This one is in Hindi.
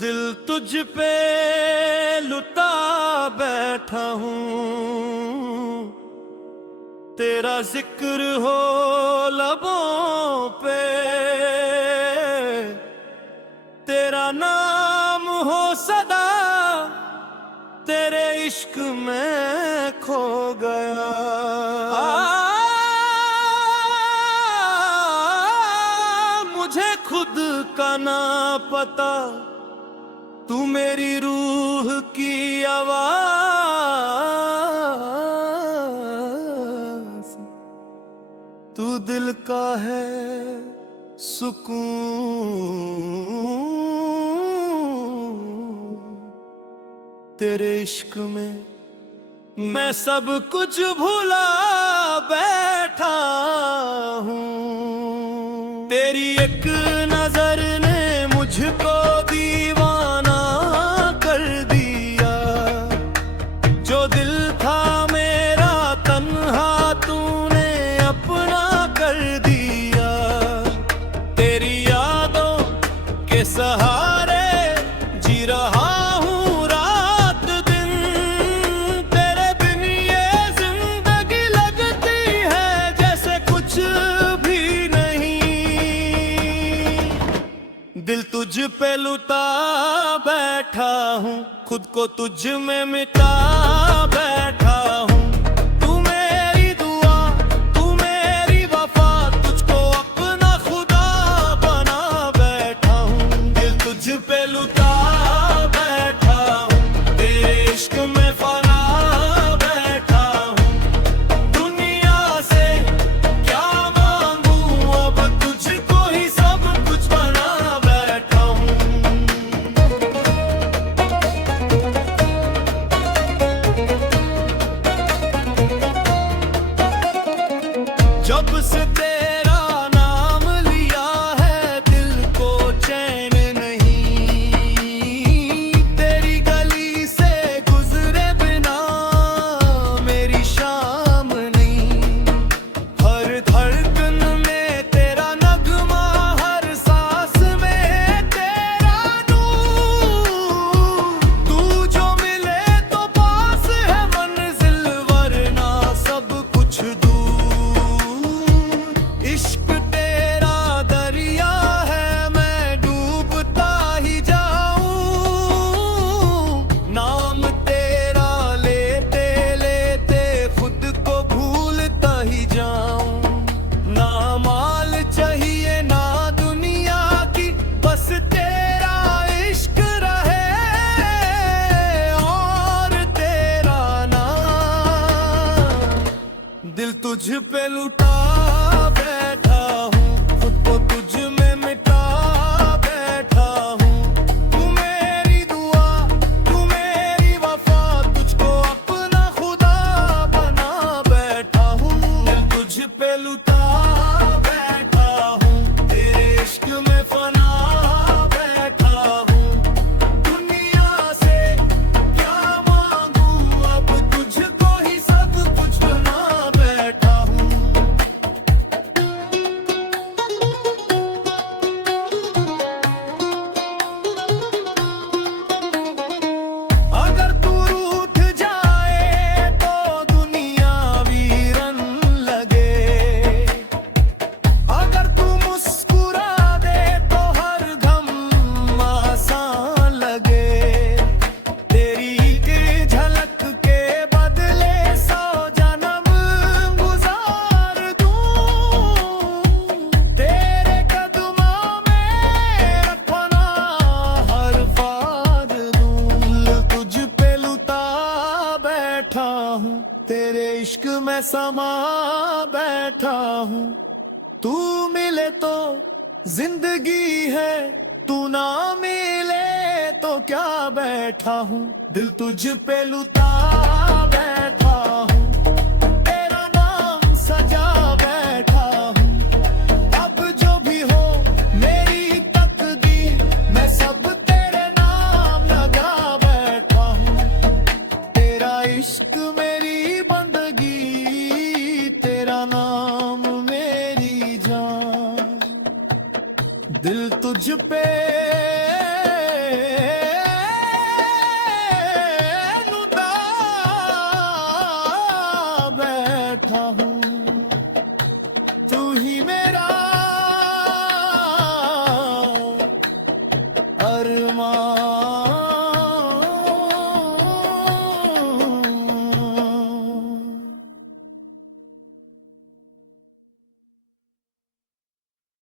दिल तुझ पे लुटा बैठा हूँ, तेरा जिक्र हो लबों पे, तेरा नाम हो सदा, तेरे इश्क में खो गया। मुझे खुद का ना पता, तू मेरी रूह की आवाज़, तू दिल का है सुकून, तेरे इश्क में मैं सब कुछ भुला बैठा हूँ। तेरी एक नजर ने मुझको दीवाना कर दिया, जो दिल था मेरा तन्हा तूने अपना कर दिया। तेरी यादों के सहारे जी रहा हूँ रात दिन, तेरे बिन ये जिंदगी लगती है जैसे कुछ भी नहीं। दिल तुझ पे लुटा बैठा हूँ, खुद को तुझ में मिटा बैठा हूँ। तू मेरी दुआ, तू मेरी वफा, तुझको अपना खुदा बना बैठा हूँ। दिल तुझ पे लुटा बैठा हूँ, तेरे इश्क में फना बैठा हूँ। दुनिया से क्या मांगू, अब तुझको ही सब कुछ बना बैठा हूँ। जब से तेरा नाम लिया है दिल को चैन नहीं, तेरी गली से गुजरे बिना मेरी शाम नहीं। हर धड़कन में तेरा नगमा, हर सांस में तेरा नूर, तू जो मिले तो पास है मंजिल, वरना सब कुछ दूर। इश्क तेरा दरिया है, मैं डूबता ही जाऊं। नाम तेरा लेते लेते खुद को भूलता ही जाऊं। ना माल चाहिए ना दुनिया की, बस तेरा इश्क रहे और तेरा नाम। दिल तुझ पे लुटा बैठा हूँ, खुद को तुझ में मिटा बैठा हूँ। तू मेरी दुआ, तू मेरी वफा, तुझको अपना खुदा बना बैठा हूँ। दिल तुझ पे लुटा बैठा हूँ, तेरे इश्क में फना बैठा हूँ। दुनिया से क्या मांगू, अब तुझको ही सब कुछ बना बैठा हूँ। अगर तू रूठ जाए तो दुनिया वीरन लगे, अगर तू मुस्कुरा दे तो हर गम आसान लगे। तेरी की झलक के बदले 100 जन्म गुजार दूं, तेरे कदमों में अपना हर फाद दूं। तुझ पे लुटा बैठा हूँ, तेरे इश्क में समा बैठा हूँ। तू मिले तो जिंदगी है, तू ना मिले तो क्या बैठा हूँ। दिल तुझ पे लुटा बैठा हूँ, तेरा नाम सजा बैठा हूँ। अब जो भी हो पे नुदा बैठा हूँ तू ही मेरा अरमान